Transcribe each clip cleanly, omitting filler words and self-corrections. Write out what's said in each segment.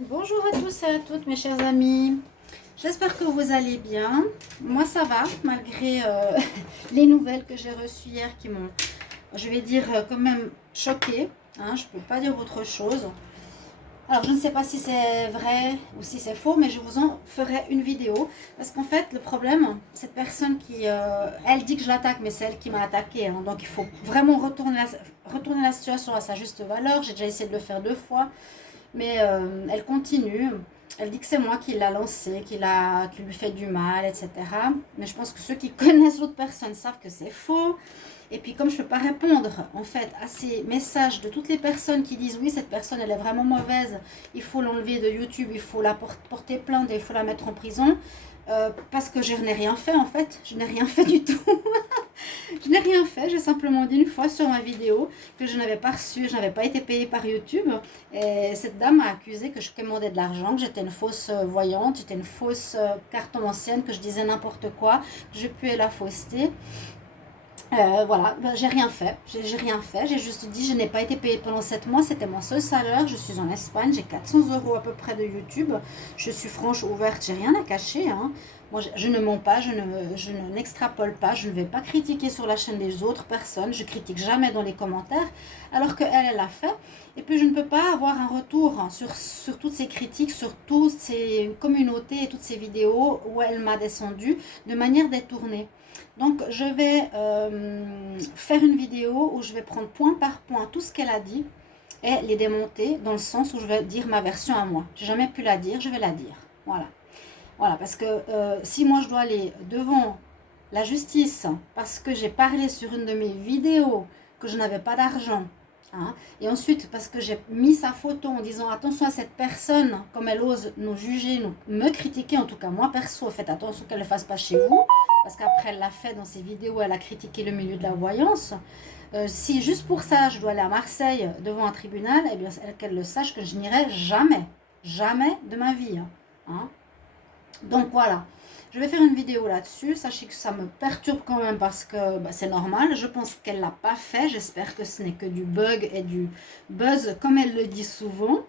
Bonjour à tous et à toutes mes chers amis, j'espère que vous allez bien. Moi ça va malgré les nouvelles que j'ai reçues hier qui m'ont, je vais dire quand même choquée, hein, je ne peux pas dire autre chose. Alors je ne sais pas si c'est vrai ou si c'est faux, mais je vous en ferai une vidéo parce qu'en fait le problème, cette personne qui, elle dit que je l'attaque, mais c'est elle qui m'a attaqué, hein, donc il faut vraiment retourner la situation à sa juste valeur. J'ai déjà essayé de le faire 2 fois. Mais elle continue. Elle dit que c'est moi qui l'a lancé, qui lui fait du mal, etc. Mais je pense que ceux qui connaissent l'autre personne savent que c'est faux. Et puis comme je ne peux pas répondre en fait à ces messages de toutes les personnes qui disent oui, cette personne elle est vraiment mauvaise, il faut l'enlever de YouTube, il faut la porter plainte et il faut la mettre en prison, parce que je n'ai rien fait en fait, je n'ai rien fait du tout. Je n'ai rien fait, j'ai simplement dit une fois sur ma vidéo que je n'avais pas reçu, je n'avais pas été payée par YouTube. Et cette dame m'a accusé que je commandais de l'argent, que j'étais une fausse voyante, j'étais une fausse cartomancienne, que je disais n'importe quoi, que je puais la fausseté. Voilà, ben, j'ai rien fait, j'ai juste dit je n'ai pas été payée pendant 7 mois, c'était mon seul salaire, je suis en Espagne, j'ai 400 € à peu près de YouTube, je suis franche, ouverte, j'ai rien à cacher, hein. Moi je ne mens pas, je n'extrapole pas, je ne vais pas critiquer sur la chaîne des autres personnes, je critique jamais dans les commentaires, alors qu'elle, elle a fait, et puis je ne peux pas avoir un retour, hein, sur toutes ces critiques, sur toutes ces communautés et toutes ces vidéos où elle m'a descendu de manière détournée. Donc, je vais faire une vidéo où je vais prendre point par point tout ce qu'elle a dit et les démonter dans le sens où je vais dire ma version à moi. J'ai jamais pu la dire, je vais la dire. Voilà. Voilà, parce que si moi je dois aller devant la justice parce que j'ai parlé sur une de mes vidéos que je n'avais pas d'argent, hein, et ensuite parce que j'ai mis sa photo en disant attention à cette personne, comme elle ose nous juger, me critiquer, en tout cas moi perso, faites attention qu'elle ne le fasse pas chez vous, parce qu'après elle l'a fait dans ses vidéos, elle a critiqué le milieu de la voyance. Si juste pour ça je dois aller à Marseille devant un tribunal, eh bien qu'elle le sache que je n'irai jamais, jamais de ma vie, hein. Donc voilà, je vais faire une vidéo là-dessus. Sachez que ça me perturbe quand même parce que bah, c'est normal. Je pense qu'elle ne l'a pas fait. J'espère que ce n'est que du bug et du buzz comme elle le dit souvent.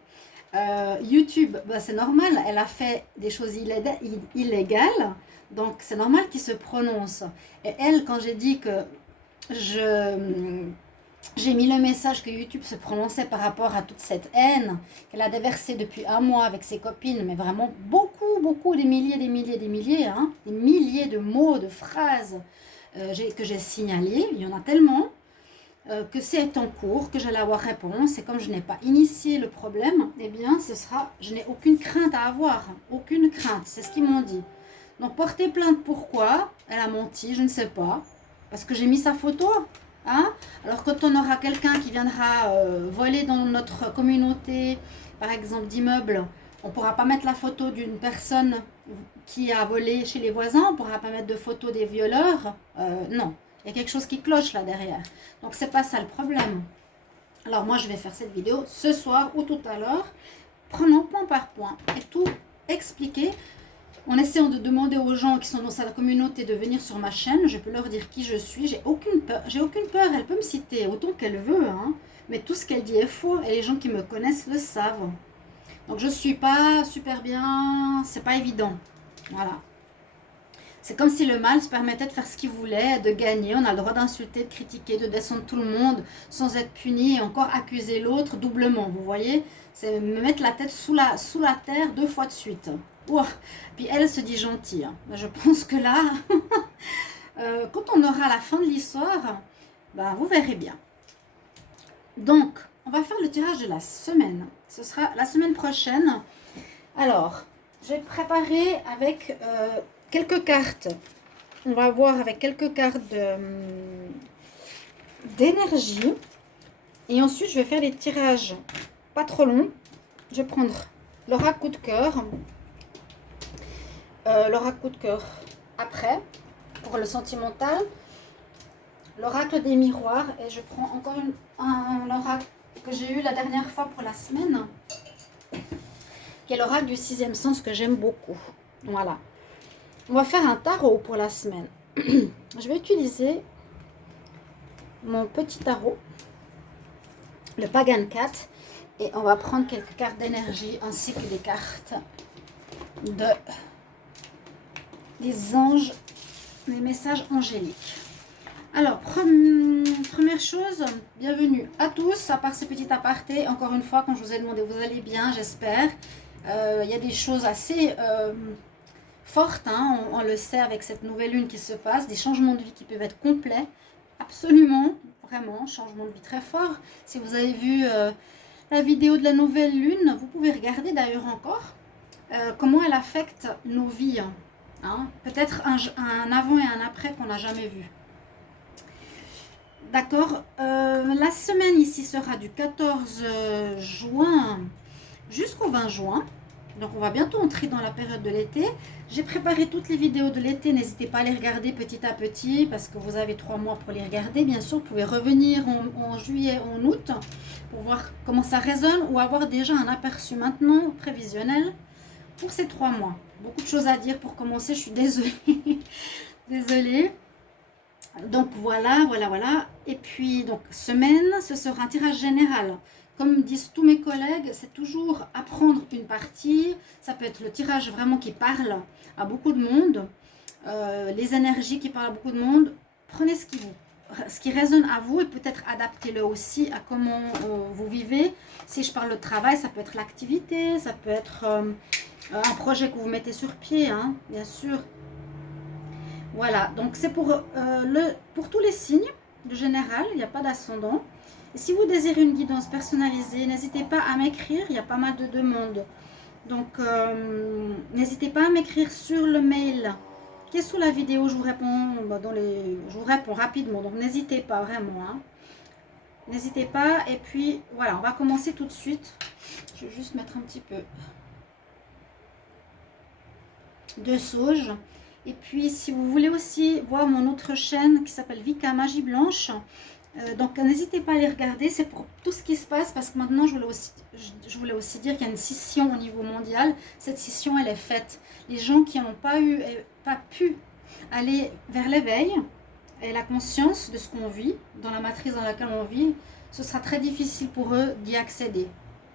YouTube, bah, c'est normal. Elle a fait des choses illégales. Donc c'est normal qu'il se prononce. Et elle, quand j'ai dit que j'ai mis le message que YouTube se prononçait par rapport à toute cette haine qu'elle a déversée depuis un mois avec ses copines, mais vraiment beaucoup, beaucoup, des milliers, hein, des milliers de mots, de phrases que j'ai signalées. Il y en a tellement que c'est en cours, que j'allais avoir réponse. Et comme je n'ai pas initié le problème, eh bien, je n'ai aucune crainte à avoir, aucune crainte. C'est ce qu'ils m'ont dit. Donc, porter plainte, pourquoi? Elle a menti, je ne sais pas. Parce que j'ai mis sa photo. Hein? Alors quand on aura quelqu'un qui viendra voler dans notre communauté, par exemple d'immeubles, on ne pourra pas mettre la photo d'une personne qui a volé chez les voisins, on ne pourra pas mettre de photo des violeurs. Non, il y a quelque chose qui cloche là derrière. Donc c'est pas ça le problème. Alors moi je vais faire cette vidéo ce soir ou tout à l'heure, prenons point par point et tout expliquer en essayant de demander aux gens qui sont dans sa communauté de venir sur ma chaîne. Je peux leur dire qui je suis, j'ai aucune peur, elle peut me citer autant qu'elle veut, hein, mais tout ce qu'elle dit est faux et les gens qui me connaissent le savent. Donc je suis pas super bien, c'est pas évident, voilà. C'est comme si le mal se permettait de faire ce qu'il voulait, de gagner. On a le droit d'insulter, de critiquer, de descendre tout le monde sans être puni et encore accuser l'autre doublement. Vous voyez, c'est me mettre la tête sous la terre 2 fois de suite. Ouah. Puis elle se dit gentille. Je pense que là, quand on aura la fin de l'histoire, ben, vous verrez bien. Donc, on va faire le tirage de la semaine. Ce sera la semaine prochaine. Alors, j'ai préparé avec quelques cartes. On va voir avec quelques cartes d'énergie. Et ensuite, je vais faire des tirages pas trop longs. Je vais prendre l'oracle coup de cœur. L'oracle coup de cœur après, pour le sentimental. L'oracle des miroirs. Et je prends encore l'oracle que j'ai eu la dernière fois pour la semaine, qui est l'oracle du 6e sens que j'aime beaucoup. Voilà. On va faire un tarot pour la semaine. Je vais utiliser mon petit tarot, le Pagan Cat. Et on va prendre quelques cartes d'énergie ainsi que des cartes des anges, des messages angéliques. Alors, première chose, bienvenue à tous, à part ce petit aparté. Encore une fois, quand je vous ai demandé, vous allez bien, j'espère. Il y a des choses assez fortes, hein, on le sait avec cette nouvelle lune qui se passe, des changements de vie qui peuvent être complets, absolument, vraiment, changement de vie très fort. Si vous avez vu la vidéo de la nouvelle lune, vous pouvez regarder d'ailleurs encore comment elle affecte nos vies. Hein. Peut-être un avant et un après qu'on n'a jamais vu. D'accord, la semaine ici sera du 14 juin jusqu'au 20 juin. Donc on va bientôt entrer dans la période de l'été. J'ai préparé toutes les vidéos de l'été, n'hésitez pas à les regarder petit à petit parce que vous avez 3 mois pour les regarder. Bien sûr, vous pouvez revenir en juillet, en août pour voir comment ça résonne ou avoir déjà un aperçu maintenant prévisionnel pour ces 3 mois. Beaucoup de choses à dire pour commencer, je suis désolée. Désolée. Donc voilà. Et puis, donc, semaine, ce sera un tirage général. Comme disent tous mes collègues, c'est toujours apprendre une partie. Ça peut être le tirage vraiment qui parle à beaucoup de monde. Les énergies qui parlent à beaucoup de monde. Prenez ce qui résonne à vous et peut-être adaptez-le aussi à comment vous vivez. Si je parle de travail, ça peut être l'activité, ça peut être un projet que vous mettez sur pied, hein, bien sûr. Voilà, donc c'est pour tous les signes, de général, il n'y a pas d'ascendant. Et si vous désirez une guidance personnalisée, n'hésitez pas à m'écrire, il y a pas mal de demandes. Donc, n'hésitez pas à m'écrire sur le mail qui est sous la vidéo, je vous réponds, je vous réponds rapidement, donc n'hésitez pas vraiment. Hein. N'hésitez pas, et puis voilà, on va commencer tout de suite. Je vais juste mettre un petit peu de sauge. Et puis, si vous voulez aussi voir mon autre chaîne qui s'appelle Vika Magie Blanche, donc n'hésitez pas à les regarder. C'est pour tout ce qui se passe parce que maintenant, je voulais aussi dire qu'il y a une scission au niveau mondial. Cette scission, elle est faite. Les gens qui n'ont pas pu aller vers l'éveil et la conscience de ce qu'on vit, dans la matrice dans laquelle on vit, ce sera très difficile pour eux d'y accéder.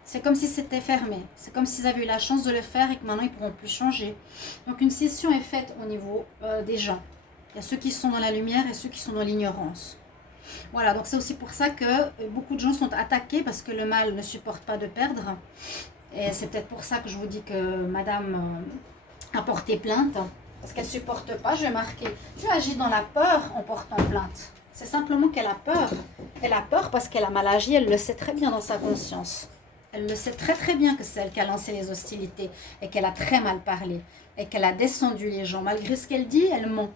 C'est comme si c'était fermé. C'est comme s'ils avaient eu la chance de le faire et que maintenant ils ne pourront plus changer. Donc une scission est faite au niveau des gens. Il y a ceux qui sont dans la lumière et ceux qui sont dans l'ignorance. Voilà, donc c'est aussi pour ça que beaucoup de gens sont attaqués parce que le mal ne supporte pas de perdre. Et c'est peut-être pour ça que je vous dis que madame a porté plainte. Parce qu'elle ne supporte pas, je vais marquer. Tu agis dans la peur en portant plainte. C'est simplement qu'elle a peur. Elle a peur parce qu'elle a mal agi, elle le sait très bien dans sa conscience. Elle le sait très très bien que c'est elle qui a lancé les hostilités et qu'elle a très mal parlé et qu'elle a descendu les gens. Malgré ce qu'elle dit, elle ment.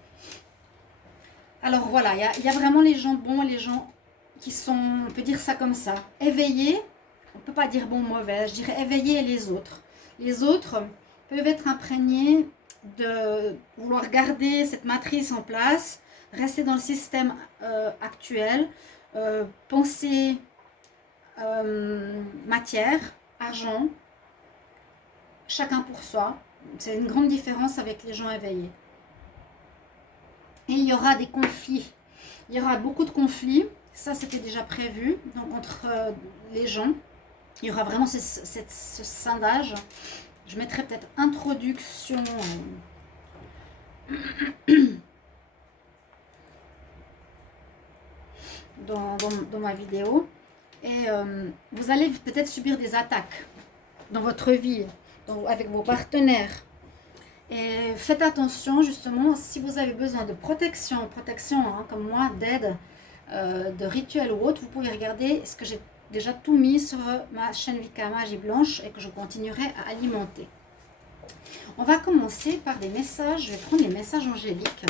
Alors voilà, il y a vraiment les gens bons et les gens qui sont, on peut dire ça comme ça, éveillés. On ne peut pas dire bon ou mauvais, je dirais éveillés et les autres. Les autres peuvent être imprégnés de vouloir garder cette matrice en place, rester dans le système actuel, penser matière, argent, chacun pour soi. C'est une grande différence avec les gens éveillés. Et il y aura des conflits. Il y aura beaucoup de conflits. Ça, c'était déjà prévu. Donc, entre les gens, il y aura vraiment ce scindage. Je mettrai peut-être introduction dans ma vidéo. Et vous allez peut-être subir des attaques dans votre vie, avec vos partenaires. Et faites attention justement, si vous avez besoin de protection hein, comme moi, d'aide, de rituels ou autre, vous pouvez regarder ce que j'ai déjà tout mis sur ma chaîne Vika Magie Blanche et que je continuerai à alimenter. On va commencer par des messages, je vais prendre les messages angéliques.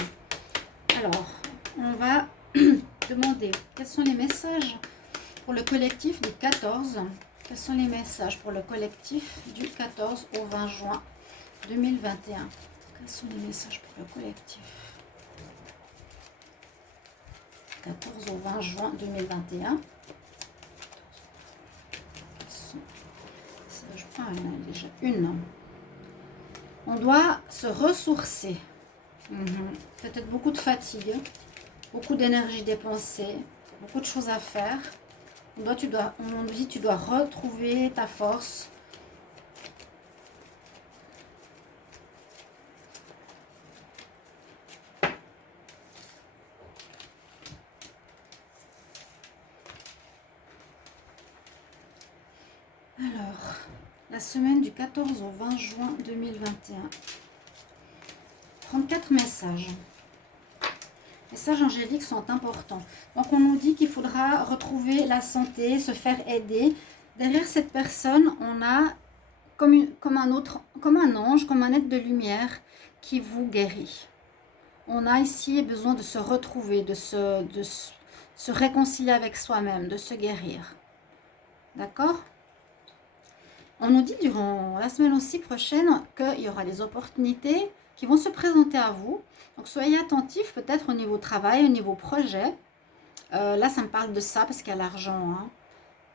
Alors, on va demander quels sont les messages pour le collectif du 14. Quels sont les messages pour le collectif du 14 au 20 juin 2021? Quels sont les messages pour le collectif 14 au 20 juin 2021? Je prends déjà une. On doit se ressourcer. Peut-être beaucoup de fatigue, beaucoup d'énergie dépensée, beaucoup de choses à faire. On nous dit tu dois retrouver ta force. Alors, la semaine du 14 au 20 juin 2021. 34 messages. Messages angéliques sont importants. Donc, on nous dit qu'il faudra retrouver la santé, se faire aider. Derrière cette personne, on a comme un ange, comme un être de lumière qui vous guérit. On a ici besoin de se retrouver, de se réconcilier avec soi-même, de se guérir. D'accord ? On nous dit durant la semaine aussi prochaine qu'il y aura des opportunités qui vont se présenter à vous. Donc soyez attentifs peut-être au niveau travail, au niveau projet. Là, ça me parle de ça parce qu'il y a l'argent. Hein.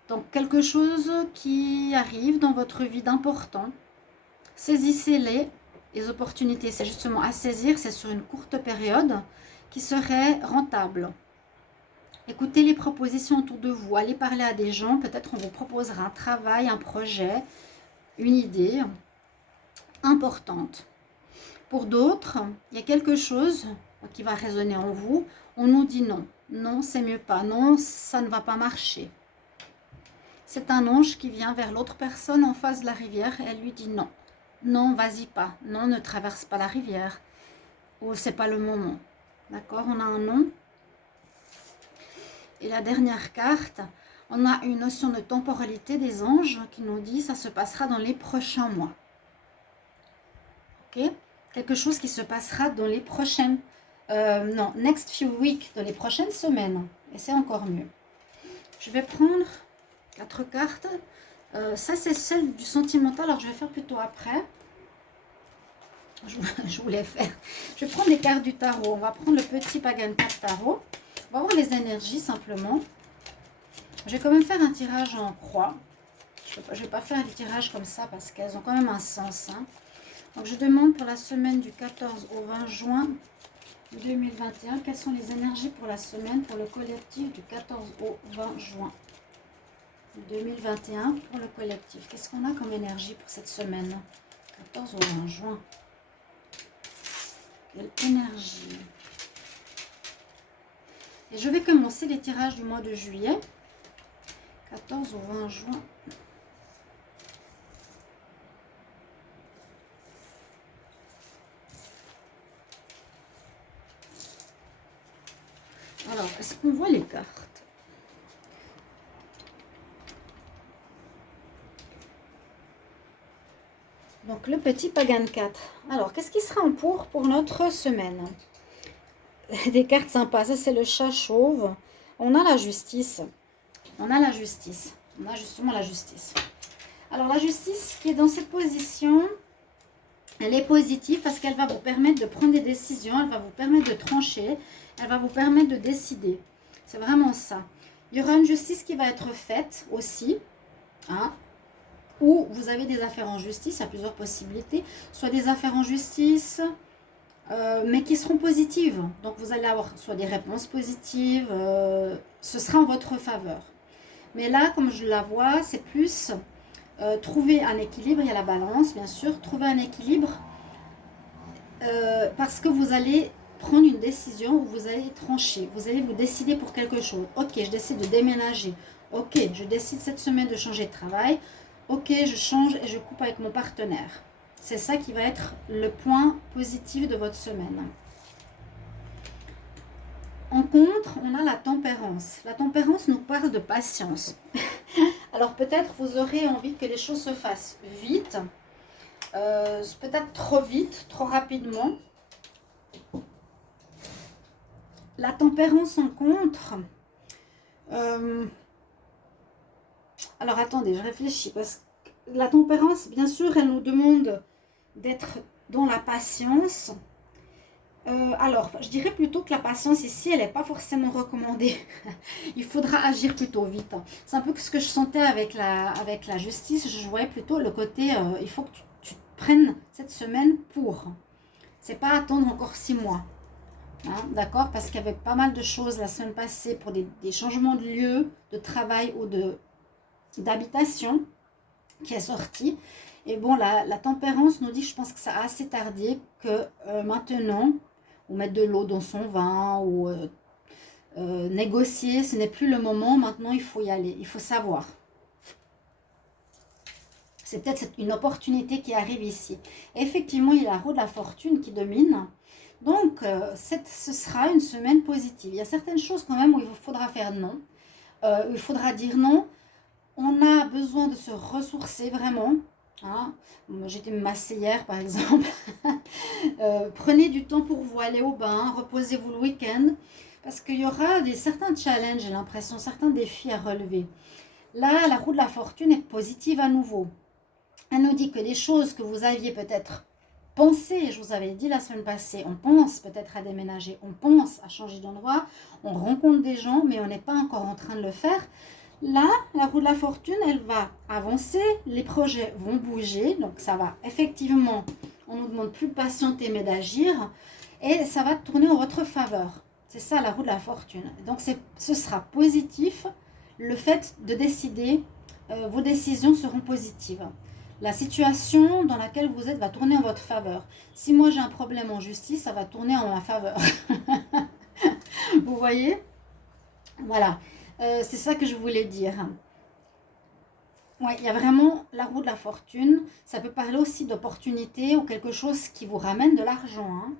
Donc quelque chose qui arrive dans votre vie d'important. Saisissez-les. Les opportunités, c'est justement à saisir. C'est sur une courte période qui serait rentable. Écoutez les propositions autour de vous, allez parler à des gens, peut-être on vous proposera un travail, un projet, une idée importante. Pour d'autres, il y a quelque chose qui va résonner en vous, on nous dit non, non c'est mieux pas, non ça ne va pas marcher. C'est un ange qui vient vers l'autre personne en face de la rivière et elle lui dit non, non vas-y pas, non ne traverse pas la rivière, ou c'est pas le moment. D'accord, on a un non. Et la dernière carte, on a une notion de temporalité des anges qui nous dit ça se passera dans les prochains mois. Ok ? Quelque chose qui se passera dans les prochaines... next few weeks, dans les prochaines semaines. Et c'est encore mieux. Je vais prendre 4 cartes. Ça, c'est celle du sentimental. Alors, je vais faire plutôt après. Je voulais faire... Je vais prendre les cartes du tarot. On va prendre le petit Pagan Card Tarot. On va voir les énergies simplement. Je vais quand même faire un tirage en croix. Je ne vais pas faire des tirages comme ça parce qu'elles ont quand même un sens. Hein. Donc je demande pour la semaine du 14 au 20 juin 2021, quelles sont les énergies pour la semaine pour le collectif du 14 au 20 juin 2021 pour le collectif. Qu'est-ce qu'on a comme énergie pour cette semaine 14 au 20 juin. Quelle énergie. Et je vais commencer les tirages du mois de juillet. 14 au 20 juin. Alors, est-ce qu'on voit les cartes? Donc, le petit Pagan 4. Alors, qu'est-ce qui sera en pour notre semaine? Des cartes sympas. Ça, c'est le chat chauve. On a la justice. On a la justice. On a justement la justice. Alors, la justice qui est dans cette position, elle est positive parce qu'elle va vous permettre de prendre des décisions. Elle va vous permettre de trancher. Elle va vous permettre de décider. C'est vraiment ça. Il y aura une justice qui va être faite aussi. Hein, ou vous avez des affaires en justice. Il y a plusieurs possibilités. Soit des affaires en justice... mais qui seront positives. Donc vous allez avoir soit des réponses positives, ce sera en votre faveur. Mais là, comme je la vois, c'est plus trouver un équilibre. Il y a la balance, bien sûr. Trouver un équilibre parce que vous allez prendre une décision où vous allez trancher. Vous allez vous décider pour quelque chose. Ok, je décide de déménager. Ok, je décide cette semaine de changer de travail. Ok, je change et je coupe avec mon partenaire. C'est ça qui va être le point positif de votre semaine. En contre, on a la tempérance. La tempérance nous parle de patience. Alors peut-être vous aurez envie que les choses se fassent vite. Peut-être trop vite, trop rapidement. La tempérance en contre... alors attendez, je réfléchis. Parce que la tempérance, bien sûr, elle nous demande... d'être dans la patience. Alors, je dirais plutôt que la patience ici, elle n'est pas forcément recommandée. Il faudra agir plutôt vite. C'est un peu ce que je sentais avec la justice. Je voyais plutôt le côté, il faut que tu te prennes cette semaine pour. C'est pas attendre encore 6 mois. hein, d'accord? Parce qu'il y avait pas mal de choses la semaine passée pour des changements de lieu, de travail ou d'habitation qui est sorti. Et bon, la tempérance nous dit, je pense que ça a assez tardé, que maintenant, ou mettre de l'eau dans son vin, ou négocier, ce n'est plus le moment, maintenant il faut y aller, il faut savoir. C'est peut-être une opportunité qui arrive ici. Et effectivement, il y a la roue de la fortune qui domine. Donc, ce sera une semaine positive. Il y a certaines choses quand même où il faudra faire non. Il faudra dire non. On a besoin de se ressourcer vraiment. Hein. J'étais massée hier, par exemple. Prenez du temps pour vous, aller au bain, reposez-vous le week-end. Parce qu'il y aura certains challenges, j'ai l'impression, certains défis à relever. Là, la roue de la fortune est positive à nouveau. Elle nous dit que des choses que vous aviez peut-être pensé, je vous avais dit la semaine passée, on pense peut-être à déménager, on pense à changer d'endroit, on rencontre des gens, mais on n'est pas encore en train de le faire. Là, la roue de la fortune, elle va avancer, les projets vont bouger, donc ça va effectivement, on ne nous demande plus de patienter mais d'agir, et ça va tourner en votre faveur. C'est ça la roue de la fortune. Donc ce sera positif, le fait de décider, vos décisions seront positives. La situation dans laquelle vous êtes va tourner en votre faveur. Si moi j'ai un problème en justice, ça va tourner en ma faveur. Vous voyez? Voilà. C'est ça que je voulais dire. Ouais, il y a vraiment la roue de la fortune. Ça peut parler aussi d'opportunité ou quelque chose qui vous ramène de l'argent. Hein.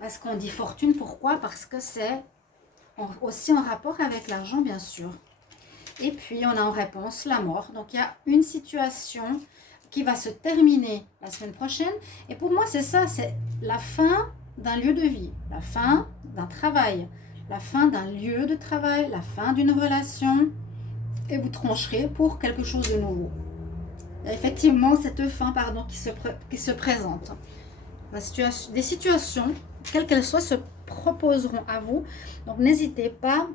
Parce qu'on dit fortune, pourquoi? Parce que c'est aussi en rapport avec l'argent, bien sûr. Et puis, on a en réponse la mort. Donc, il y a une situation qui va se terminer la semaine prochaine. Et pour moi, c'est ça, c'est la fin d'un lieu de vie, la fin d'un travail, la fin d'un lieu de travail, la fin d'une relation. Et vous trancherez pour quelque chose de nouveau. Il y a effectivement cette fin, pardon, qui se présente. Des situations, quelles qu'elles soient, se proposeront à vous. Donc, n'hésitez pas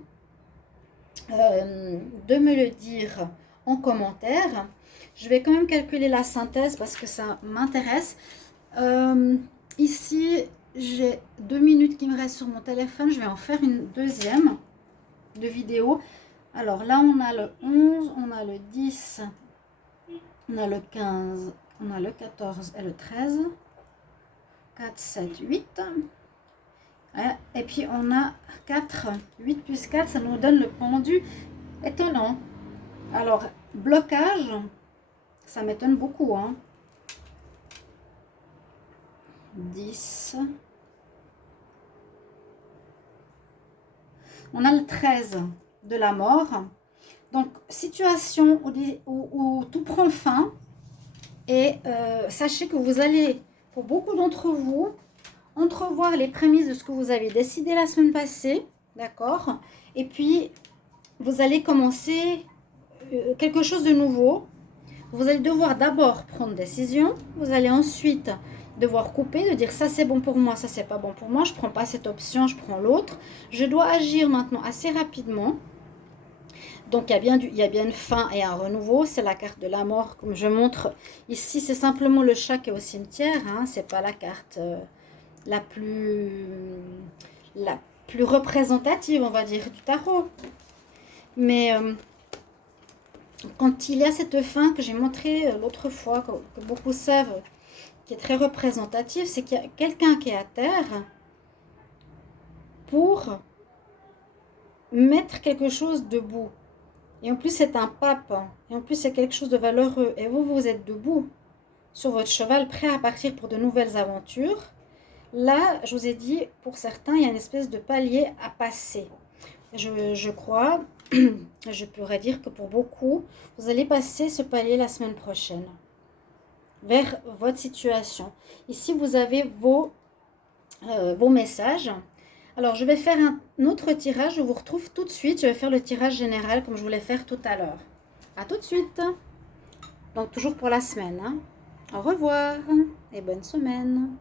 de me le dire en commentaire. Je vais quand même calculer la synthèse parce que ça m'intéresse. Ici, j'ai 2 minutes qui me restent sur mon téléphone. Je vais en faire une deuxième de vidéo. Alors là, on a le 11, on a le 10, on a le 15, on a le 14 et le 13. 4, 7, 8. Et puis on a 4. 8 plus 4, ça nous donne le pendu. Étonnant. Alors, blocage, ça m'étonne beaucoup. Hein. 10. On a le 13 de la mort. Donc, situation où tout prend fin. Et sachez que vous allez, pour beaucoup d'entre vous, entrevoir les prémices de ce que vous avez décidé la semaine passée. D'accord? Et puis, vous allez commencer quelque chose de nouveau. Vous allez devoir d'abord prendre décision. Vous allez ensuite devoir couper, de dire ça c'est bon pour moi, ça c'est pas bon pour moi. Je prends pas cette option, je prends l'autre. Je dois agir maintenant assez rapidement. Donc il y a bien une fin et un renouveau. C'est la carte de la mort comme je montre ici. C'est simplement le chat qui est au cimetière. Hein. C'est pas la carte la plus représentative, on va dire, du tarot. Mais quand il y a cette fin que j'ai montrée l'autre fois, que beaucoup savent, qui est très représentative, c'est qu'il y a quelqu'un qui est à terre pour mettre quelque chose debout. Et en plus, c'est un pape. Et en plus, c'est quelque chose de valeureux. Et vous, vous êtes debout sur votre cheval, prêt à partir pour de nouvelles aventures. Là, je vous ai dit, pour certains, il y a une espèce de palier à passer. Je crois, je pourrais dire que pour beaucoup, vous allez passer ce palier la semaine prochaine vers votre situation. Ici, vous avez vos messages. Alors, je vais faire un autre tirage. Je vous retrouve tout de suite. Je vais faire le tirage général comme je voulais faire tout à l'heure. À tout de suite. Donc, toujours pour la semaine. Hein. Au revoir et bonne semaine.